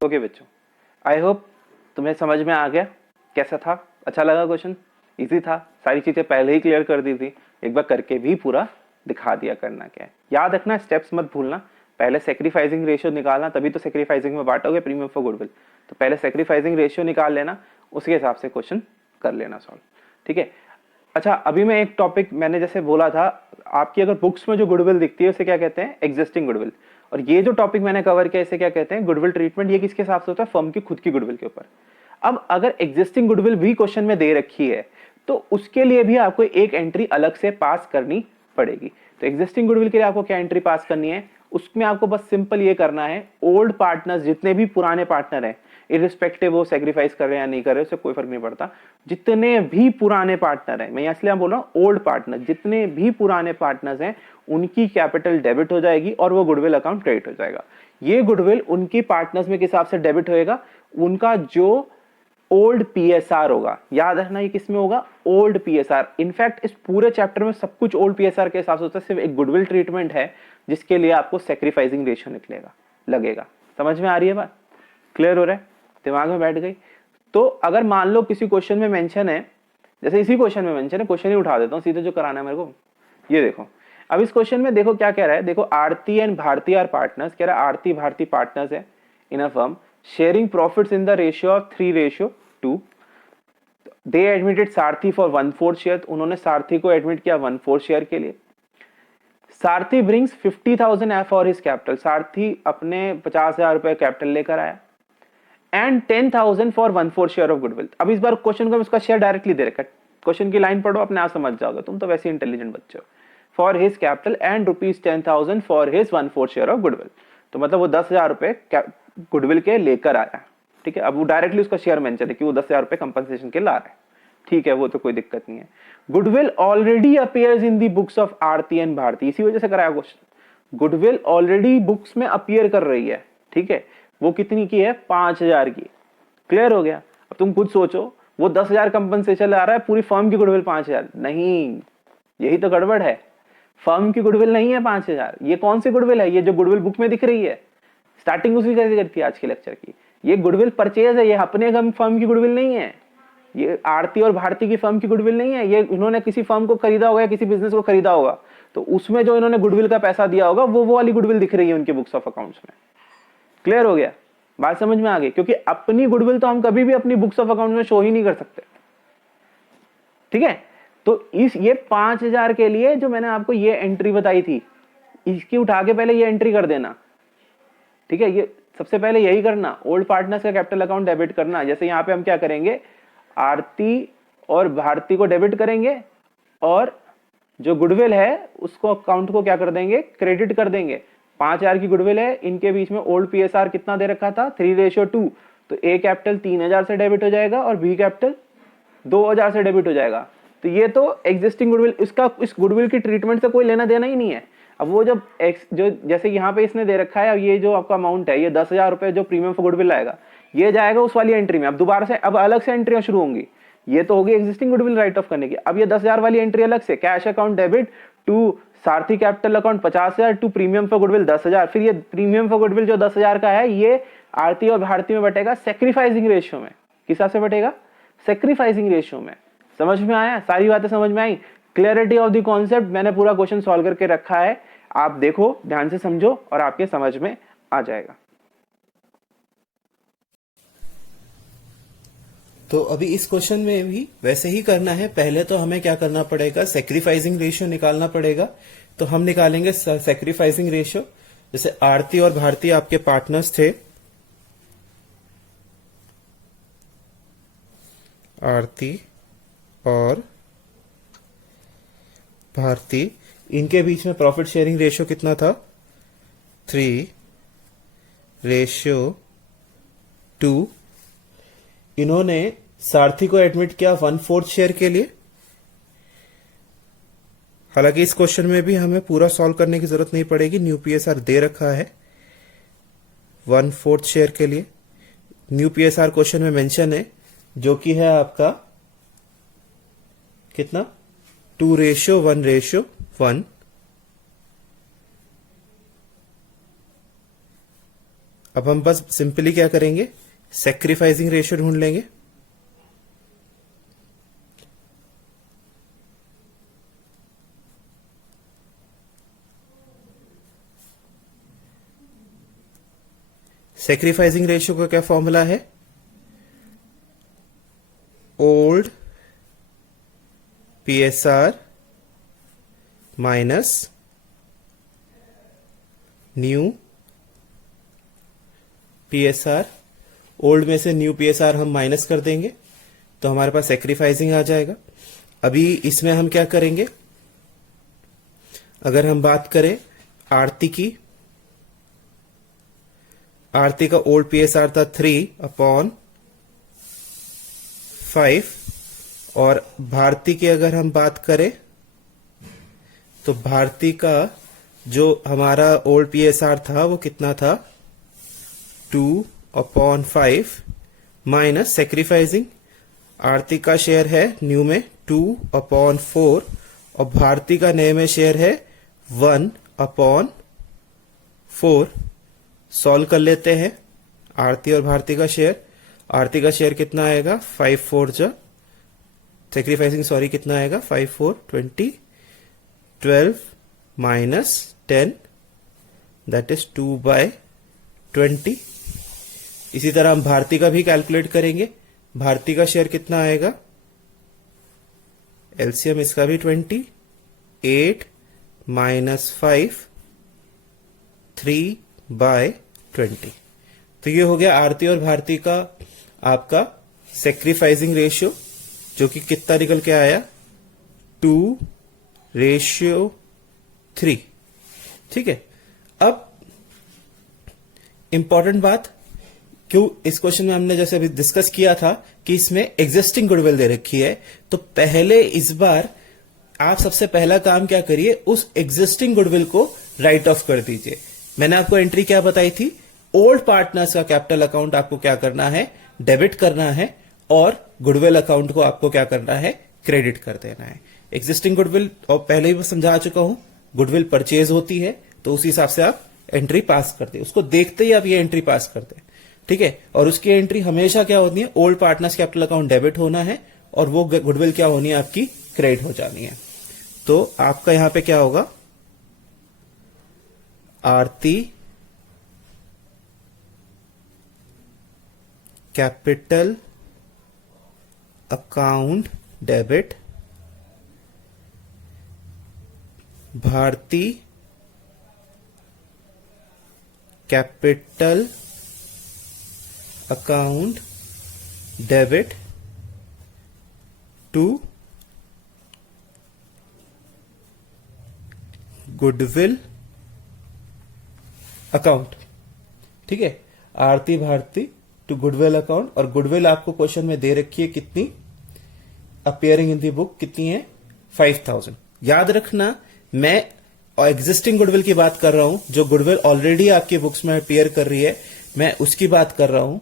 Okay बच्चों, I hope तुम्हें समझ में आ गया। कैसा था? अच्छा लगा क्वेश्चन? इजी था? सारी चीजें पहले ही क्लियर कर दी थी, एक बार करके भी पूरा दिखा दिया करना क्या है। याद रखना, स्टेप्स मत भूलना। पहले सेक्रीफाइसिंग रेशियो निकालना, तभी तो सेक्रीफाइसिंग में बांटोगे प्रीमियम फॉर गुडविल। तो पहले सेक्रीफाइसिंग रेशियो निकाल लेना, उसके हिसाब से क्वेश्चन कर लेना सॉल्व। ठीक है। अच्छा, अभी मैं एक टॉपिक, मैंने जैसे बोला था, आपकी अगर बुक्स में जो गुडविल दिखती है उसे क्या कहते हैं? Existing goodwill. और ये जो टॉपिक मैंने कवर किया इसे क्या कहते हैं? Goodwill treatment. ये किसके हिसाब से होता है? फर्म की खुद की गुडविल के ऊपर। अब अगर एग्जिस्टिंग गुडविल भी क्वेश्चन में दे रखी है तो उसके लिए भी आपको एक एंट्री अलग से पास करनी पड़ेगी। तो एग्जिस्टिंग गुडविल के लिए आपको क्या एंट्री पास करनी है? उसमें आपको बस सिंपल ये करना है, ओल्ड पार्टनर्स, जितने भी पुराने पार्टनर हैं, इरिस्पेक्टिव वो सेक्रीफाइस कर रहे हैं या नहीं कर रहे, उससे कोई फर्क नहीं पड़ता, जितने भी पुराने पार्टनर हैं, मैं इसलिए बोल रहा हूं ओल्ड पार्टनर, जितने भी पुराने पार्टनर्स हैं उनकी कैपिटल डेबिट हो जाएगी और वो गुडविल अकाउंट क्रेडिट हो जाएगा। ये गुडविल उनकी पार्टनर्स में किस हिसाब से डेबिट होएगा? उनका जो ओल्ड पीएसआर होगा। याद रखना, ये किसमें होगा? Old PSR. इनफैक्ट इस पूरे चैप्टर में सब कुछ ओल्ड पीएसआर के हिसाब से होता है, सिर्फ एक गुडविल ट्रीटमेंट है जिसके लिए आपको सेक्रीफाइसिंग रेशियो निकलेगा, लगेगा। समझ में आ रही है बात? क्लियर हो रहा है? दिमाग में बैठ गई? तो अगर मान लो किसी क्वेश्चन में मेंशन है, जैसे इसी क्वेश्चन में मेंशन है, क्वेश्चन ही उठा देता हूं सीधे जो कराना है मेरे को। ये देखो, अब इस क्वेश्चन में देखो क्या कह रहा है। देखो, Aarti and Bharti are partners. कह रहा है आरती भारती पार्टनर्स है in a firm, sharing profits in the ratio of 3:2। They admitted Sarathi for 1/4 share. उन्होंने सारथी को एडमिट किया 1/4 शेयर के लिए। सारथी ब्रिंग्स 50,000 फॉर हिज कैपिटल। सारथी अपने 50,000 रुपए कैपिटल लेकर आया and 10,000 for 1/4 share of goodwill. अब इस बार क्वेश्चन को उसका शेयर डायरेक्टली दे रखा है। क्वेश्चन की लाइन पढ़ो, अपने आप समझ जाओगे, तुम तो वैसे इंटेलिजेंट बच्चे हो। For his capital and ₹10,000 for his 1/4 share of goodwill. तो मतलब वो 10,000 रुपए गुडविल के लेकर आया। ठीक है, अब वो डायरेक्टली उसका शेयर मेंशन है कि वो 10,000 रुपए कंपनसेशन के ला रहा है। ठीक है, वो तो कोई दिक्कत नहीं है। Goodwill already appears in the books of Aarti and Bharti. इसी वजह से कराया क्वेश्चन। गुडविल ऑलरेडी बुक्स में अपीयर कर रही है। ठीक है, वो कितनी की है? 5,000 की। क्लियर हो गया? अब तुम खुद सोचो, वो 10,000 कंपनसेशन आ रहा है, पूरी फर्म की गुडविल 5,000 नहीं। यही तो गड़बड़ है, फर्म की गुडविल नहीं है 5,000। ये कौन सी गुडविल है? ये जो गुडविल बुक में दिख रही है, स्टार्टिंग उसी कैसे करती है आज के लेक्चर की। ये गुडविल परचेज है, ये अपने फर्म की गुडविल नहीं है। ये आरती और भारती की फर्म की गुडविल नहीं है। ये इन्होंने किसी फर्म को खरीदा होगा या किसी बिजनेस को खरीदा होगा, तो उसमें जो इन्होंने गुडविल का पैसा दिया होगा वो वाली गुडविल दिख रही है उनके बुक्स ऑफ अकाउंट्स में। क्लियर हो गया? बात समझ में आ गई? क्योंकि अपनी गुडविल तो हम कभी भी अपनी बुक्स ऑफ अकाउंट में शो ही नहीं कर सकते। ठीक है, तो ये 5,000 के लिए जो मैंने आपको ये एंट्री बताई थी, इसकी उठा के पहले ये एंट्री कर देना। ठीक है, ये सबसे पहले यही करना, ओल्ड पार्टनर्स का कैपिटल अकाउंट डेबिट करना। जैसे यहां पे हम क्या करेंगे, आरती और भारती को डेबिट करेंगे और जो गुडविल है उसको अकाउंट को क्या कर देंगे? क्रेडिट कर देंगे। 5,000 की गुडविल है, इनके बीच में ओल्ड पीएसआर कितना दे रखा था? 3:2। तो ए कैपिटल 3,000 से डेबिट हो जाएगा और बी कैपिटल 2,000 से डेबिट हो जाएगा। तो ये तो एग्जिस्टिंग गुडविल, इसका इस गुडविल की ट्रीटमेंट से कोई लेना देना ही नहीं है। अब वो जब जो जैसे यहाँ पे इसने दे रखा है, ये जो आपका अमाउंट है, ये 10,000 रुपए जो प्रीमियम फॉर गुडविल आएगा, ये जाएगा उस वाली एंट्री में। अब दोबारा से अब अलग से एंट्रियां शुरू होंगी। ये तो होगी एग्जिस्टिंग गुडविल राइट ऑफ करने की। अब ये 10,000 वाली एंट्री अलग से, cash account debit to Sarthi capital account 50,000 to premium for goodwill 10,000। फिर ये प्रीमियम फॉर गुडविल जो 10,000 का है, ये आरती और भारती में बटेगा सेक्रीफाइसिंग रेशियो में। किस हिसाब से बटेगा? सेक्रीफाइसिंग रेशियो में। समझ में आया? सारी बातें समझ में आई? Clarity of the concept. मैंने पूरा क्वेश्चन सॉल्व करके रखा है, आप देखो, ध्यान से समझो और आपके समझ में आ जाएगा। तो अभी इस क्वेश्चन में भी वैसे ही करना है। पहले तो हमें क्या करना पड़ेगा? सेक्रीफाइसिंग रेशियो निकालना पड़ेगा। तो हम निकालेंगे सेक्रीफाइसिंग रेशियो। जैसे आरती और भारती आपके पार्टनर्स थे, आरती और भारती, इनके बीच में प्रॉफिट शेयरिंग रेशियो कितना था? 3:2। इन्होंने सारथी को एडमिट किया 1/4 शेयर के लिए। हालांकि इस क्वेश्चन में भी हमें पूरा सॉल्व करने की जरूरत नहीं पड़ेगी, न्यू पीएसआर दे रखा है 1/4 शेयर के लिए। न्यू पीएसआर क्वेश्चन में मेंशन है, जो कि है आपका कितना? 2:1:1। अब हम बस सिंपली क्या करेंगे, सेक्रीफाइसिंग रेशियो ढूंढ लेंगे। सेक्रीफाइसिंग रेशियो का क्या फॉर्मूला है, old PSR minus new PSR. Old में से न्यू पीएसआर हम माइनस कर देंगे तो हमारे पास सेक्रीफाइसिंग आ जाएगा। अभी इसमें हम क्या करेंगे, अगर हम बात करें आरती की, आरती का ओल्ड पीएसआर था 3/5 और भारती की अगर हम बात करें तो भारती का जो हमारा ओल्ड पीएसआर था वो कितना था, 2/5 माइनस सेक्रीफाइसिंग। आरती का शेयर है न्यू में 2/4 और भारती का नए में शेयर है 1/4। सॉल्व कर लेते हैं आरती और भारती का शेयर। आरती का शेयर कितना आएगा, 5/4 जो सेक्रीफाइसिंग सॉरी कितना आएगा, 5/4 20, 12 माइनस 10 दैट इज 2/20। इसी तरह हम भारती का भी कैलकुलेट करेंगे। भारती का शेयर कितना आएगा, एलसीएम इसका भी 20, 8 माइनस 5 3/20। तो ये हो गया आरती और भारती का आपका सेक्रीफाइसिंग रेशियो, जो कि कितना निकल के आया, 2/3। ठीक है। अब इंपॉर्टेंट बात, क्यों इस क्वेश्चन में हमने जैसे अभी डिस्कस किया था कि इसमें एग्जिस्टिंग गुडविल दे रखी है, तो पहले इस बार आप सबसे पहला काम क्या करिए, उस एग्जिस्टिंग गुडविल को राइट ऑफ कर दीजिए। मैंने आपको एंट्री क्या बताई थी, ओल्ड पार्टनर्स का कैपिटल अकाउंट आपको क्या करना है, डेबिट करना है, और गुडविल अकाउंट को आपको क्या करना है, क्रेडिट कर देना है। एग्जिस्टिंग गुडविल और पहले ही समझा चुका हूं, गुडविल परचेज होती है तो उस हिसाब से आप एंट्री पास कर दे, उसको देखते ही आप ये एंट्री पास कर दे। ठीक है। और उसकी एंट्री हमेशा क्या होनी है, old partners capital account debit होना है और वो गुडविल क्या होनी है, आपकी क्रेडिट हो जानी है। तो आपका यहां पे क्या होगा, Aarti capital account debit, Bharti capital account debit to goodwill account. ठीक है, Aarti Bharti to goodwill account. और गुडविल आपको क्वेश्चन में दे रखी है कितनी, अपियरिंग इन दी बुक कितनी है, 5000। याद रखना, मैं एग्जिस्टिंग गुडविल की बात कर रहा हूं, जो गुडविल ऑलरेडी आपकी बुक्स में अपियर कर रही है, मैं उसकी बात कर रहा हूं।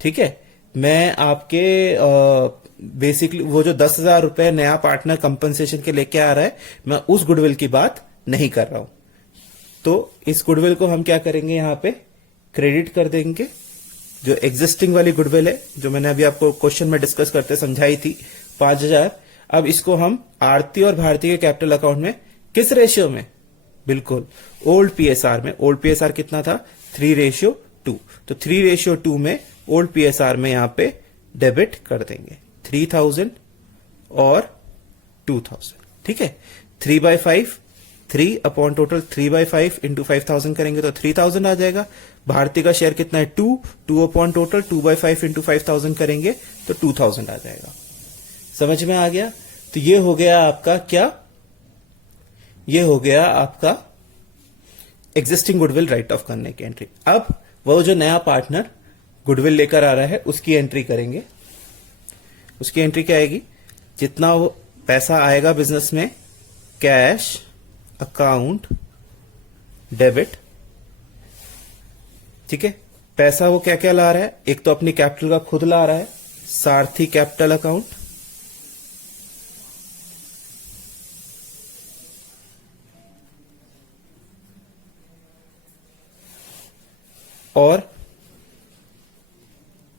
ठीक है, मैं आपके बेसिकली वो जो 10,000 रुपए नया पार्टनर कंपनसेशन के लेके आ रहा है, मैं उस गुडविल की बात नहीं कर रहा हूं। तो इस गुडविल को हम क्या करेंगे, यहां पे क्रेडिट कर देंगे। जो एग्जिस्टिंग वाली गुडविल है, जो मैंने अभी आपको क्वेश्चन में डिस्कस करते समझाई थी, 5,000, अब इसको हम आरती और भारती के कैपिटल अकाउंट में किस रेशियो में, बिल्कुल ओल्ड पीएसआर में। ओल्ड पीएसआर कितना था, 3/2। तो 3/2 में ओल्ड पीएसआर में यहां पे डेबिट कर देंगे 3000 और 2000। ठीक है, 3/5, 3 अपॉन टोटल 3/5 इंटू 5000 करेंगे तो 3000 आ जाएगा। भारती का शेयर कितना है, 2 अपॉन टोटल 2/5 इंटू 5000 करेंगे तो 2000 आ जाएगा। समझ में आ गया। तो ये हो गया आपका क्या, ये हो गया आपका एग्जिस्टिंग गुडविल राइट ऑफ करने की एंट्री। अब वो जो नया पार्टनर गुडविल लेकर आ रहा है उसकी एंट्री करेंगे। उसकी एंट्री क्या आएगी, जितना वो पैसा आएगा बिजनेस में, कैश अकाउंट डेबिट। ठीक है, पैसा वो क्या क्या ला रहा है, एक तो अपनी कैपिटल का खुद ला रहा है, सारथी कैपिटल अकाउंट, और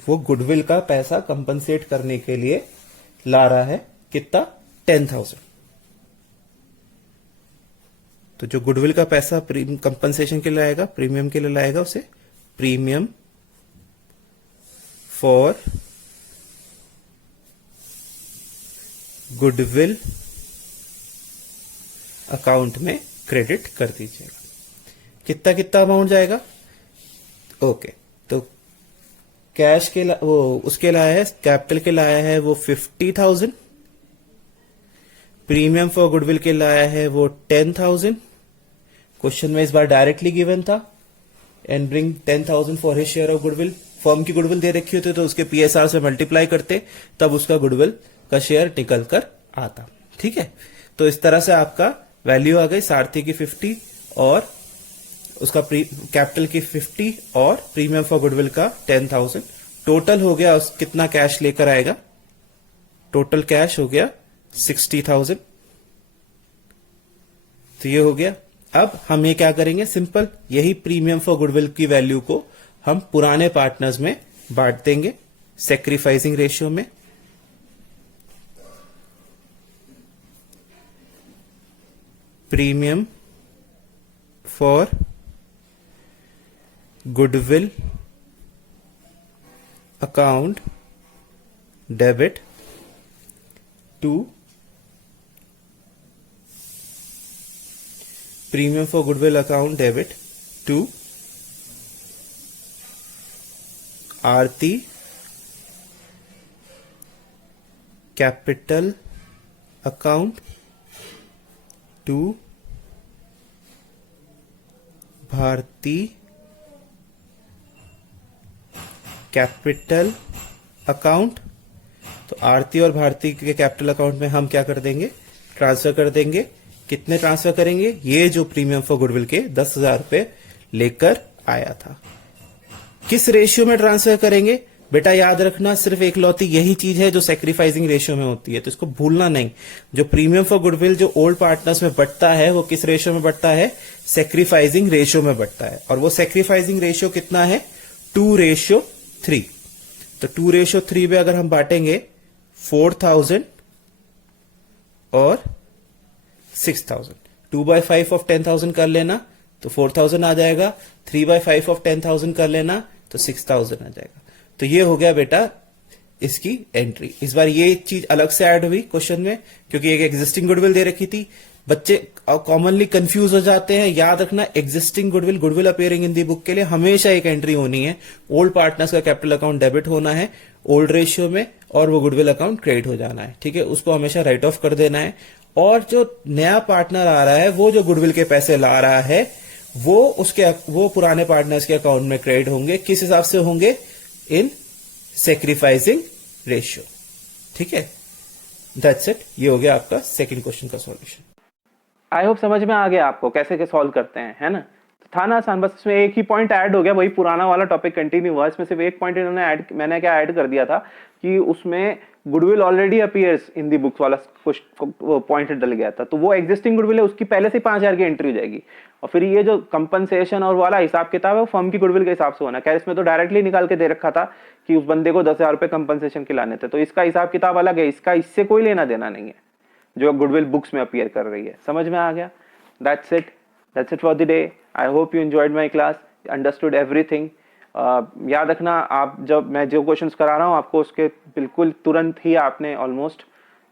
वो गुडविल का पैसा कंपनसेट करने के लिए ला रहा है कितना, 10,000। तो जो गुडविल का पैसा कंपनसेशन के लिए लाएगा, प्रीमियम के लिए लाएगा, उसे प्रीमियम फॉर गुडविल अकाउंट में क्रेडिट कर दीजिएगा। कितना कितना अमाउंट जाएगा? ओके, तो कैश के वो उसके लाया है, कैपिटल के लाया है वो 50,000, प्रीमियम फॉर गुडविल के लाया है वो 10,000। क्वेश्चन में इस बार डायरेक्टली गिवन था, and bring 10,000 for his share of goodwill. Firm की गुडविल दे रखी होती तो उसके पीएसआर से मल्टीप्लाई करते, तब उसका गुडविल का शेयर निकल कर आता। ठीक है, तो इस तरह से आपका वैल्यू आ गई सारथी की 50 और उसका कैपिटल की 50 और प्रीमियम फॉर गुडविल का 10,000। टोटल हो गया कितना कैश लेकर आएगा? टोटल कैश हो गया 60,000। तो ये हो गया। अब हम ये क्या करेंगे, सिंपल यही प्रीमियम फॉर गुडविल की वैल्यू को हम पुराने पार्टनर्स में बांट देंगे सैक्रिफाइसिंग रेशियो में। Premium for goodwill account debit to premium for goodwill account debit to Aarti capital account to Bharti capital account. तो आरती और भारती के कैपिटल अकाउंट में हम क्या कर देंगे, ट्रांसफर कर देंगे। कितने ट्रांसफर करेंगे? ये जो प्रीमियम फॉर गुडविल के 10,000 रुपए लेकर आया था। किस रेशियो में ट्रांसफर करेंगे? बेटा याद रखना, सिर्फ एकलौती यही चीज है जो सैक्रिफाइसिंग रेशियो में होती है, तो इसको भूलना नहीं। जो प्रीमियम फॉर गुडविल जो ओल्ड पार्टनर्स में बढ़ता है वो किस रेशियो में बढ़ता है? सैक्रिफाइसिंग रेशियो में बढ़ता है। और वो सैक्रिफाइसिंग रेशियो कितना है? 2:3। तो 2:3 में अगर हम बांटेंगे 4,000 और 6,000, 2/5 ऑफ 10,000 कर लेना तो 4,000 आ जाएगा, 3/5 ऑफ 10,000 कर लेना तो 6,000 आ जाएगा। तो ये हो गया बेटा इसकी एंट्री। इस बार ये चीज अलग से ऐड हुई क्वेश्चन में, क्योंकि एक एग्जिस्टिंग गुडविल दे रखी थी। बच्चे कॉमनली कंफ्यूज हो जाते हैं। याद रखना, एग्जिस्टिंग गुडविल, गुडविल अपीयरिंग इन दी बुक के लिए हमेशा एक एंट्री होनी है। ओल्ड पार्टनर्स का कैपिटल अकाउंट डेबिट होना है ओल्ड रेशियो में, और वो गुडविल अकाउंट क्रेडिट हो जाना है। ठीक है, उसको हमेशा राइट ऑफ कर देना है। और जो नया पार्टनर आ रहा है, वो जो गुडविल के पैसे ला रहा है, वो पुराने पार्टनर्स के अकाउंट में क्रेडिट होंगे। किस हिसाब से होंगे? इन सैक्रिफाइसिंग रेशियो। ठीक है, दैट्स इट। ये हो गया आपका सेकंड क्वेश्चन का सॉल्यूशन। आई होप समझ में आ गया आपको कैसे के सॉल्व करते हैं, है ना। था ना आसान, बस इसमें एक ही पॉइंट ऐड हो गया, वही पुराना वाला टॉपिक कंटिन्यू हुआ। इसमें सिर्फ एक पॉइंट इन्होंने ऐड, मैंने क्या ऐड कर दिया था कि उसमें goodwill already appears in the books वाला कुछ पॉइंट डल गया था। तो वो एग्जिस्टिंग गुडविल है, उसकी पहले से 5,000 की एंट्री हो जाएगी। और फिर ये जो कंपनसेशन और वाला हिसाब किताब है वो फर्म की गुडविल के हिसाब से होना है। इसमें तो डायरेक्टली निकाल के दे रखा था कि उस बंदे को 10,000 रुपए कंपनसेशन के लाने थे, तो इसका हिसाब किताब अलग है, इसका इससे कोई लेना देना नहीं है जो गुडविल बुक्स में अपीयर कर रही है। समझ में आ गया? That's it for the day. I hope you enjoyed my class, understood everything. याद रखना, आप जब मैं जो क्वेश्चंस करा रहा हूँ आपको उसके बिल्कुल तुरंत ही आपने ऑलमोस्ट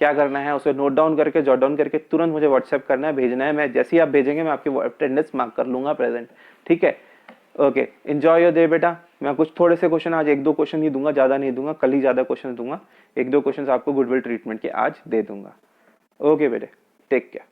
क्या करना है, उसे नोट डाउन करके, जॉट डाउन करके तुरंत मुझे व्हाट्सएप करना है, भेजना है। मैं जैसे ही आप भेजेंगे मैं आपकी अटेंडेंस मार्क कर लूंगा प्रेजेंट। ठीक है, ओके, एंजॉय योर डे बेटा। मैं कुछ थोड़े से क्वेश्चन आज 1-2 क्वेश्चन ही दूंगा, ज़्यादा नहीं दूंगा। कल ही ज़्यादा क्वेश्चन दूंगा, 1-2 क्वेश्चन आपको गुडविल ट्रीटमेंट के आज दे दूंगा। ओके बेटे, टेक केयर।